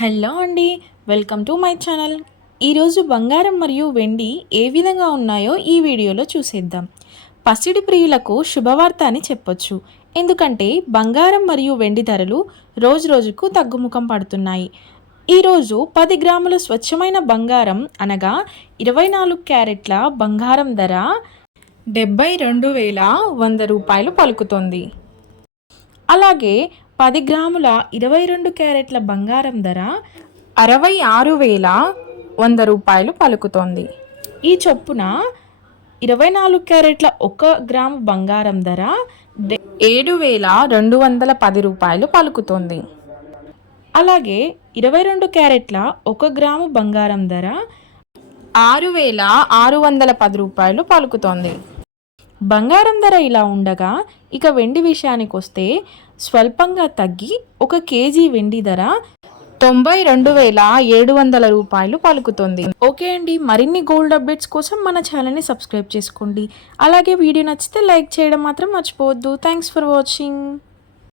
Hello అండి, welcome to my channel. ఈరోజు బంగారం మరియు వెండి ఏ విధంగా ఉన్నాయో ఈ వీడియోలో చూసేద్దాం. పసిడి ప్రియులకు శుభవార్త అని చెప్పొచ్చు. ఎందుకంటే బంగారం మరియు వెండి ధరలు రోజుకు తగ్గుముఖం పడుతున్నాయి. ఈరోజు 10 గ్రాముల స్వచ్ఛమైన బంగారం అనగా 24 క్యారెట్ల బంగారం ధర 72,100 రూపాయలు పలుకుతుంది. అలాగే 10 గ్రాముల 22 క్యారెట్ల బంగారం ధర 66,100 రూపాయలు పలుకుతోంది. ఈ చొప్పున 24 క్యారెట్ల 1 గ్రాము బంగారం ధర 7,210 రూపాయలు పలుకుతోంది. అలాగే 22 క్యారెట్ల 1 గ్రాము బంగారం ధర 6,610 రూపాయలు పలుకుతోంది. బంగారం ధర ఇలా ఉండగా ఇక వెండి విషయానికి వస్తే స్వల్పంగా తగ్గి 1 కేజీ వెండి ధర 92,700 రూపాయలు పలుకుతుంది. ఓకే అండి, మరిన్ని గోల్డ్ అప్డేట్స్ కోసం మన ఛానల్ని సబ్స్క్రైబ్ చేసుకోండి. అలాగే వీడియో నచ్చితే లైక్ చేయడం మాత్రం మర్చిపోవద్దు. Thanks for watching.